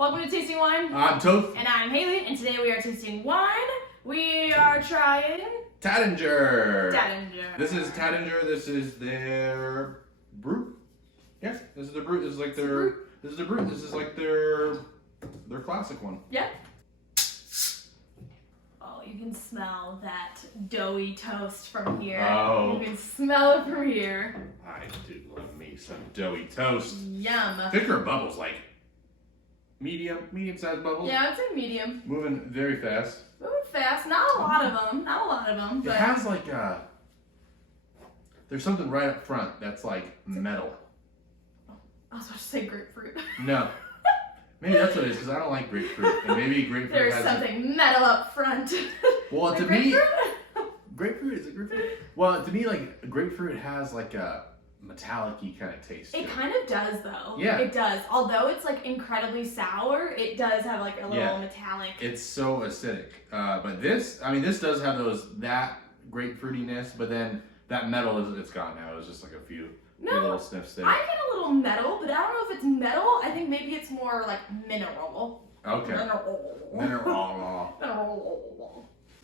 Welcome to Tasting Wine. I'm Toth. And I'm Haley, and today we are tasting wine. We are trying... Taittinger. Taittinger. This is Taittinger. This is their Brut. Yeah, this is their Brut. This is like their... This is their Brut. This is like their classic one. Yeah. Oh, you can smell that doughy toast from here. Oh. You can smell it from here. I do love me some doughy toast. Yum. Thicker bubbles, like medium-sized bubbles. Yeah, I'd say medium. Moving very fast. Moving fast. Not a lot of them. Not a lot of them. But It has like there's something right up front that's like metal. I was about to say grapefruit. No. Maybe that's what it is, because I don't like grapefruit. And maybe grapefruit There's has something metal up front. Well, Like to grapefruit? me, grapefruit is it grapefruit? Well, to me, like grapefruit has like a metallic-y kind of taste. It to kind of does, though. Yeah. It does. Although it's like incredibly sour, it does have like a little metallic. It's so acidic. But this does have that grapefruitiness, but then that metal it's gone now. It's just like a few little sniffs there. I get a little metal, but I don't know if it's metal. I think maybe it's more like mineral. Okay. Mineral.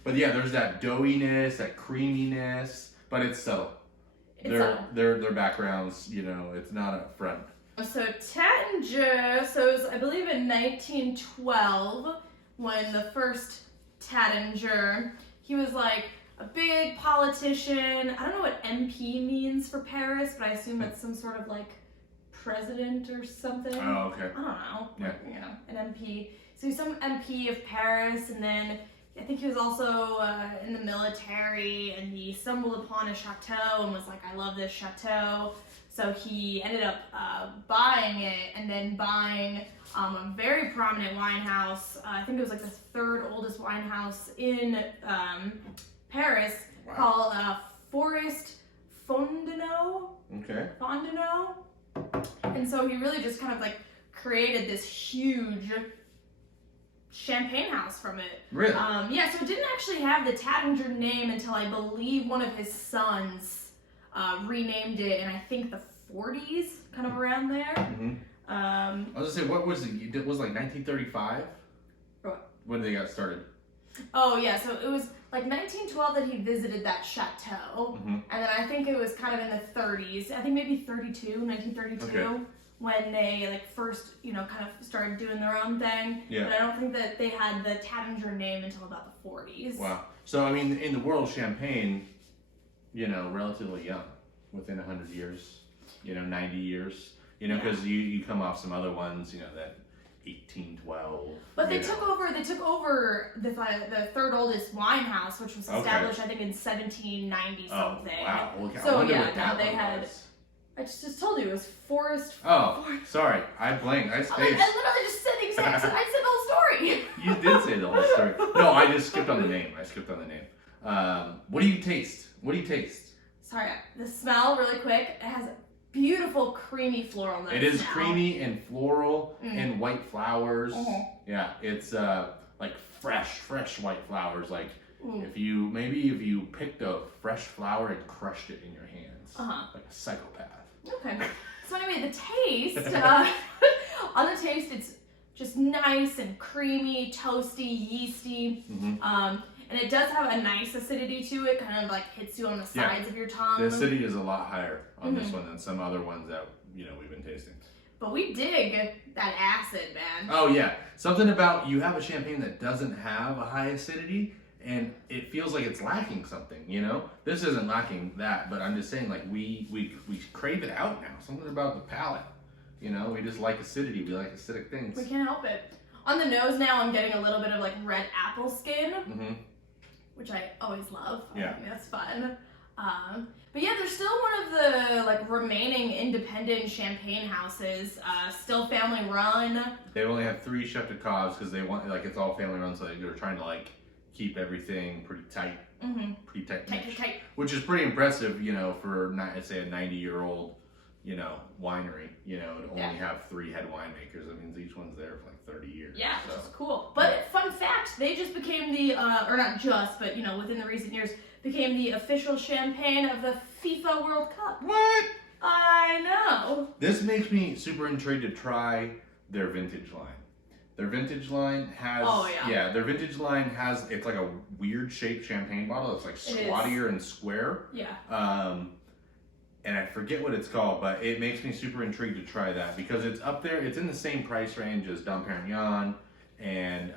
But yeah, there's that doughiness, that creaminess, but it's subtle. Their backgrounds, it's not up front. So Taittinger, so it was, I believe in 1912 when the first Taittinger, he was like a big politician. I don't know what MP means for Paris, but I assume it's some sort of like president or something. Oh, okay. I don't know. Yeah. An MP. So he's some MP of Paris, and then I think he was also in the military, and he stumbled upon a chateau and was like, I love this chateau. So he ended up buying it, and then buying a very prominent wine house. I think it was like the third oldest wine house in Paris. Wow. Called Forest Fontenot. Okay. Fontenot. And so he really just kind of like created this huge champagne house from it. Really? Yeah, so it didn't actually have the Taittinger name until I believe one of his sons renamed it in I think the 40s, kind of around there. Mm-hmm. I was gonna say, what was it? It was like 1935? What? When they got started. Oh yeah, so it was like 1912 that he visited that chateau, and then I think it was kind of in the 30s. I think maybe 1932, okay. When they like first, kind of started doing their own thing. Yeah. But I don't think that they had the Taittinger name until about the 40s. Wow. So in the world of champagne, relatively young, within 100 years, 90 years, because you come off some other ones, that 1812. But they took over the third oldest wine house, which was established I think in 1790 something. Oh, wow. Okay. So I wonder yeah, what now that they one had. was. I just told you it was Forest. Oh, sorry. I blanked. I I spaced. literally just said the exact. I said the whole story. You did say the whole story. No, I just skipped on the name. What do you taste? Sorry, the smell really quick. It has a beautiful creamy floral note. It is creamy and floral and white flowers. Yeah, it's like fresh white flowers. Like if you picked a fresh flower and crushed it in your hands, like a psychopath. Okay. So anyway, the taste, on the taste, it's just nice and creamy, toasty, yeasty. And it does have a nice acidity to it, kind of like hits you on the sides of your tongue. The acidity is a lot higher on this one than some other ones that we've been tasting. But we dig that acid, man. Oh yeah, something about you have a champagne that doesn't have a high acidity, and it feels like it's lacking something. This isn't lacking that, but I'm just saying like we crave it out now. Something about the palate. We just like acidity. We like acidic things. We can't help it. On the nose now, I'm getting a little bit of like red apple skin. Which I always love. Yeah. I think that's fun. But yeah, they're still one of the like remaining independent champagne houses, still family run. They only have 3 chef de cauves because they want it's all family run, so they're trying to like keep everything pretty tight, pretty tight, which is pretty impressive, for let's say a 90-year-old, winery, to only have 3 head winemakers. That means each one's there for like 30 years. Yeah, which is cool. But fun fact, they just became the, or not just, but within the recent years, became the official champagne of the FIFA World Cup. What? I know. This makes me super intrigued to try their vintage line. Their vintage line has, their vintage line has, it's like a weird shaped champagne bottle. It's like squattier and square. Yeah. And I forget what it's called, but it makes me super intrigued to try that because it's up there. It's in the same price range as Dom Perignon and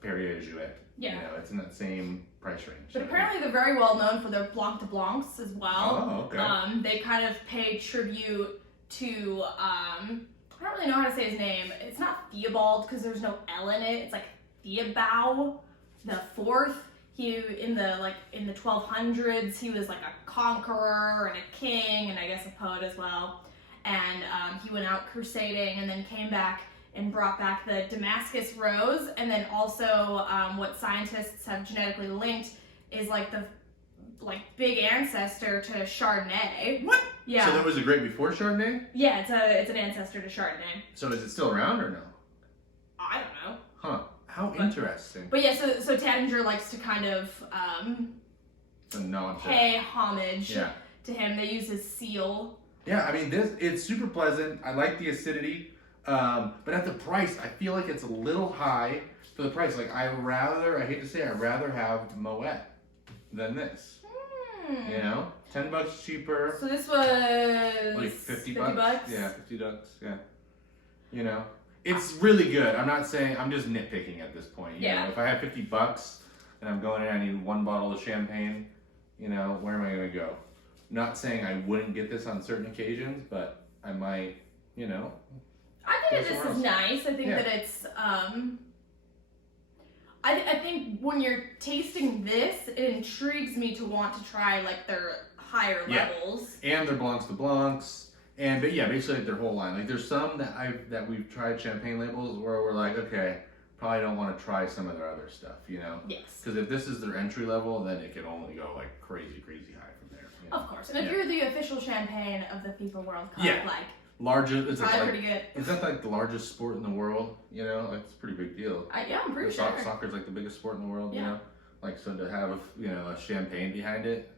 Perrier Jouet. Yeah. You know, it's in that same price range. But apparently they're very well known for their Blanc de Blancs as well. Oh, okay. They kind of pay tribute to, I don't really know how to say his name. It's not Theobald because there's no L in it. It's like Theobald the Fourth. He in the 1200s, he was like a conqueror and a king and I guess a poet as well. And he went out crusading and then came back and brought back the Damascus rose. And then also what scientists have genetically linked is like the big ancestor to Chardonnay. What? Yeah. So there was a grape before Chardonnay? Yeah, it's an ancestor to Chardonnay. So is it still around or no? I don't know. Huh. How interesting. But yeah, so Taittinger likes to kind of pay homage to him. They use his seal. Yeah, I mean it's super pleasant. I like the acidity. But at the price, I feel like it's a little high for the price. Like I hate to say I'd rather have Moet than this. You know? $10 cheaper. So this was like 50 bucks? Yeah, $50, yeah. You know? It's Ah. really good. I'm not saying, I'm just nitpicking at this point. You Yeah. know, if I have $50 and I'm going in, I need one bottle of champagne, you know, where am I going to go? Not saying I wouldn't get this on certain occasions, but I might, you know. I think that this is nice. I think that it's, I think when you're tasting this, it intrigues me to want to try like their higher levels. And their Blancs de Blancs. And but yeah, basically like their whole line. Like there's some that we've tried champagne labels where we're like, okay, probably don't want to try some of their other stuff, you know? Yes. Because if this is their entry level, then it can only go like crazy high from there. You know? Of course. And if you're the official champagne of the FIFA World Cup, like largest, it's probably like, pretty good. Is that like the largest sport in the world? You know, like it's a pretty big deal. Yeah, I'm pretty sure. Soccer's like the biggest sport in the world. You know, like so to have a champagne behind it.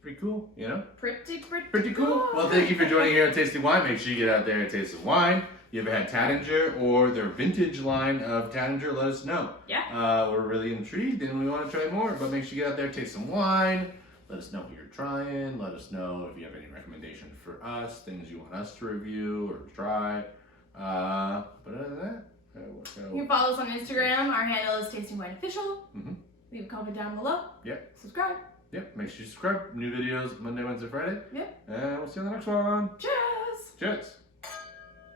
Pretty cool, you know? Pretty cool. Well, thank you for joining here at Tasting Wine. Make sure you get out there and taste some wine. You ever had Taittinger or their vintage line of Taittinger, let us know. Yeah. We're really intrigued and we want to try more, but make sure you get out there, taste some wine. Let us know what you're trying. Let us know if you have any recommendations for us, things you want us to review or try. But other than that, you can follow us on Instagram. Our handle is Tasting Wine Official. Mm-hmm. Leave a comment down below. Yep. Subscribe. Yep, make sure you subscribe. New videos Monday, Wednesday, Friday. Yep. And we'll see you on the next one. Cheers! Cheers!